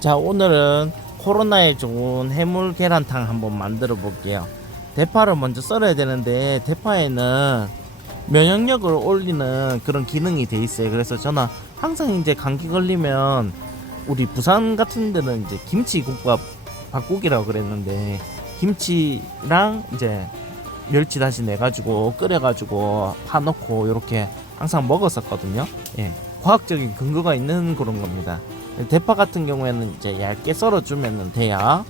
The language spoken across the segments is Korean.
자 오늘은 코로나에 좋은 해물 계란탕 한번 만들어 볼게요. 대파를 먼저 썰어야 되는데 대파에는 면역력을 올리는 그런 기능이 돼 있어요. 그래서 저는 항상 이제 감기 걸리면 우리 부산 같은 데는 이제 김치국밥 밥국이라고 그랬는데 김치랑 이제 멸치 다시 내가지고 끓여가지고 파 넣고 이렇게 항상 먹었었거든요. 예 과학적인 근거가 있는 그런 겁니다 대파 같은 경우에는 이제 얇게 썰어주면 돼요.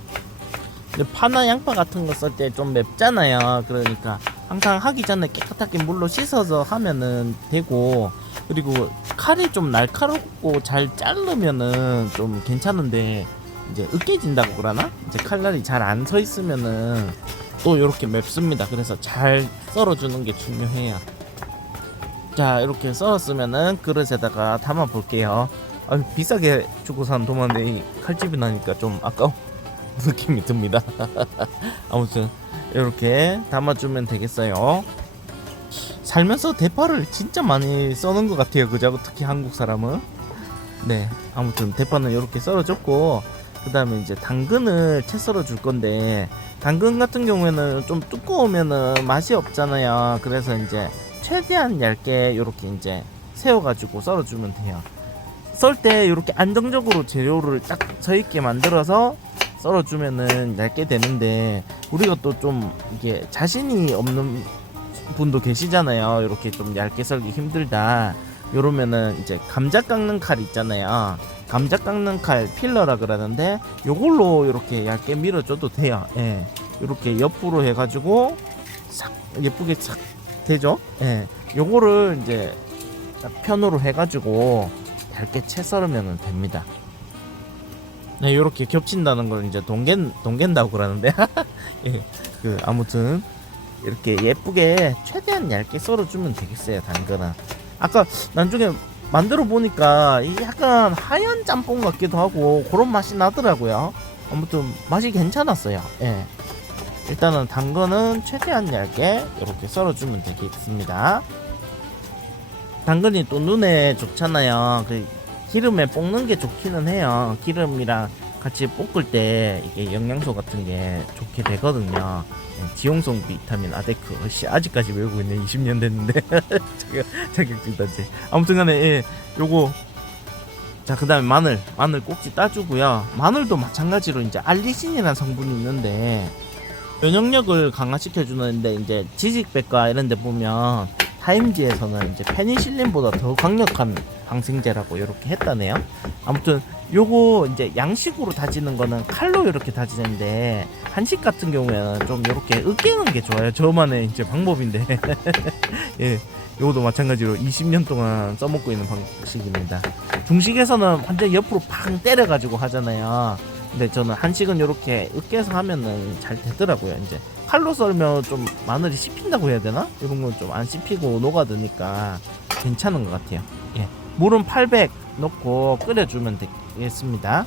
근데 파나 양파 같은 거 썰 때 좀 맵잖아요. 그러니까 항상 하기 전에 깨끗하게 물로 씻어서 하면은 되고 그리고 칼이 좀 날카롭고 잘 자르면은 좀 괜찮은데 이제 으깨진다고 그러나? 이제 칼날이 잘 안 서 있으면은 또 이렇게 맵습니다. 그래서 잘 썰어주는 게 중요해요. 자 이렇게 썰었으면은 그릇에다가 담아 볼게요. 아, 비싸게 주고 산 도마인데 이 칼집이 나니까 좀 아까운 느낌이 듭니다. 아무튼 이렇게 담아주면 되겠어요. 살면서 대파를 진짜 많이 써는 것 같아요. 그죠? 특히 한국 사람은. 네, 아무튼 대파는 이렇게 썰어줬고 그 다음에 이제 당근을 채 썰어줄 건데 당근 같은 경우에는 좀 두꺼우면은 맛이 없잖아요. 그래서 이제 최대한 얇게 이렇게 이제 세워가지고 썰어주면 돼요. 썰 때 이렇게 안정적으로 재료를 딱 서 있게 만들어서 썰어주면은 얇게 되는데 우리가 또 좀 이게 자신이 없는 분도 계시잖아요. 이렇게 좀 얇게 썰기 힘들다. 요러면은 이제 감자 깎는 칼 있잖아요. 감자 깎는 칼 필러라 그러는데 요걸로 이렇게 얇게 밀어줘도 돼요. 예. 이렇게 옆으로 해가지고 싹 예쁘게 싹 되죠. 예. 요거를 이제 딱 편으로 해가지고 얇게 채 썰으면 됩니다. 네, 요렇게 겹친다는 걸 이제 동겐 동겐다고 그러는데, 예, 그 아무튼 이렇게 예쁘게 최대한 얇게 썰어주면 되겠어요, 당근은. 아까 나중에 만들어 보니까 이 약간 하얀 짬뽕 같기도 하고 그런 맛이 나더라고요. 아무튼 맛이 괜찮았어요. 예. 일단은 당근은 최대한 얇게 이렇게 썰어주면 되겠습니다. 당근이 또 눈에 좋잖아요. 그 기름에 볶는 게 좋기는 해요. 기름이랑 같이 볶을 때 이게 영양소 같은 게 좋게 되거든요. 네, 지용성 비타민 아데크. 씨, 아직까지 외우고 있네. 20년 됐는데. 자격, 자격증 단지. 아무튼 간에, 예, 요거. 자, 그 다음에 마늘. 마늘 꼭지 따주고요. 마늘도 마찬가지로 이제 알리신이라는 성분이 있는데, 면역력을 강화시켜주는데, 이제 지식백과 이런 데 보면, 타임지에서는 이제 페니실린보다 더 강력한 방생제라고 이렇게 했다네요. 아무튼 요거 이제 양식으로 다지는 거는 칼로 이렇게 다지는데 한식 같은 경우에는 좀 이렇게 으깨는 게 좋아요. 저만의 이제 방법인데 예. 요것도 마찬가지로 20년 동안 써먹고 있는 방식입니다. 중식에서는 완전 옆으로 팡 때려가지고 하잖아요. 근데 저는 한식은 이렇게 으깨서 하면은 잘 되더라고요. 이제 칼로 썰면 좀 마늘이 씹힌다고 해야 되나? 이런 건 좀 안 씹히고 녹아드니까 괜찮은 것 같아요. 예. 물은 800 넣고 끓여주면 되겠습니다.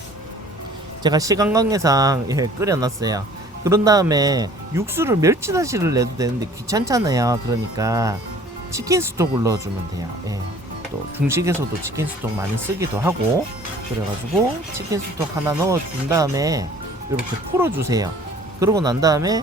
제가 시간 관계상 예, 끓여놨어요. 그런 다음에 육수를 멸치다시를 내도 되는데 귀찮잖아요. 그러니까 치킨 스톡을 넣어주면 돼요. 예. 또 중식에서도 치킨 스톡 많이 쓰기도 하고 그래가지고 치킨 스톡 하나 넣어준 다음에 이렇게 풀어주세요. 그러고 난 다음에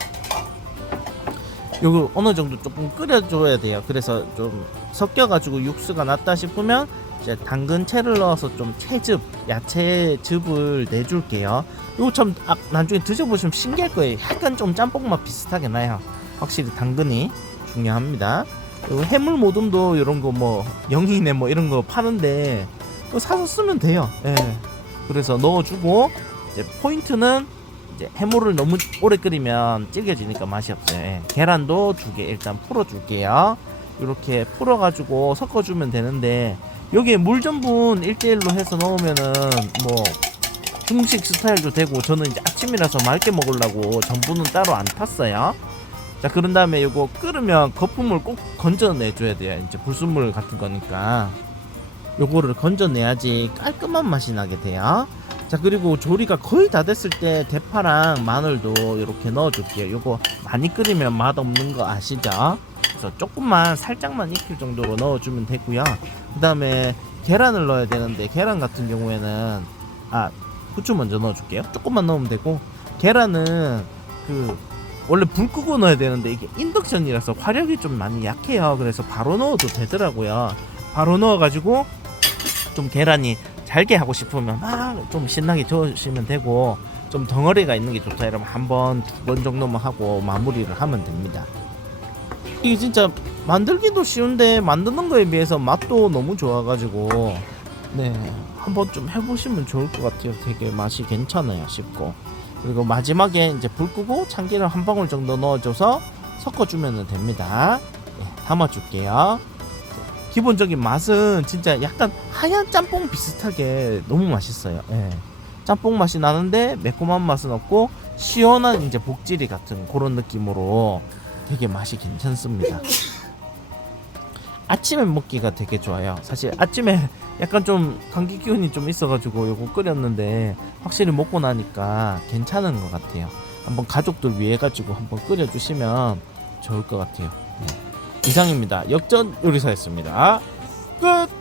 요거 어느 정도 조금 끓여줘야 돼요. 그래서 좀 섞여가지고 육수가 났다 싶으면 이제 당근채를 넣어서 좀 채즙, 야채즙을 내줄게요. 이거 참 아, 나중에 드셔보시면 신기할 거예요. 약간 좀 짬뽕 맛 비슷하게 나요. 확실히 당근이 중요합니다. 그리고 해물 모듬도 이런 거 뭐 영희네 뭐 이런 거 파는데 사서 쓰면 돼요. 예. 그래서 넣어주고 이제 포인트는 이제 해물을 너무 오래 끓이면 질겨지니까 맛이 없어요. 예. 계란도 두 개 일단 풀어줄게요. 이렇게 풀어가지고 섞어주면 되는데 여기에 물 전분 1대1로 해서 넣으면은 뭐 중식 스타일도 되고 저는 이제 아침이라서 맑게 먹으려고 전분은 따로 안 탔어요. 자 그런 다음에 이거 끓으면 거품을 꼭 건져내줘야 돼요. 이제 불순물 같은 거니까 요거를 건져내야지 깔끔한 맛이 나게 돼요. 자 그리고 조리가 거의 다 됐을 때 대파랑 마늘도 이렇게 넣어줄게요. 요거 많이 끓이면 맛 없는 거 아시죠? 그래서 조금만 살짝만 익힐 정도로 넣어주면 되고요. 그 다음에 계란을 넣어야 되는데 계란 같은 경우에는 아 후추 먼저 넣어줄게요. 조금만 넣으면 되고 계란은 그 원래 불 끄고 넣어야 되는데 이게 인덕션이라서 화력이 좀 많이 약해요. 그래서 바로 넣어도 되더라고요. 바로 넣어가지고 좀 계란이 잘게 하고 싶으면 막 좀 신나게 저으시면 되고 좀 덩어리가 있는 게 좋다 이러면 한 번, 두 번 정도만 하고 마무리를 하면 됩니다. 이게 진짜 만들기도 쉬운데 만드는 거에 비해서 맛도 너무 좋아가지고 네 한번 좀 해보시면 좋을 것 같아요. 되게 맛이 괜찮아요, 쉽고 그리고 마지막에 이제 불 끄고 참기름 한 방울 정도 넣어줘서 섞어주면 됩니다. 네, 담아줄게요. 기본적인 맛은 진짜 약간 하얀 짬뽕 비슷하게 너무 맛있어요. 예. 짬뽕 맛이 나는데 매콤한 맛은 없고 시원한 이제 복지리 같은 그런 느낌으로 되게 맛이 괜찮습니다. 아침에 먹기가 되게 좋아요. 사실 아침에 약간 좀 감기 기운이 좀 있어가지고 요거 끓였는데 확실히 먹고 나니까 괜찮은 것 같아요. 한번 가족들 위해 가지고 한번 끓여주시면 좋을 것 같아요. 네. 이상입니다. 역전 요리사였습니다. 끝.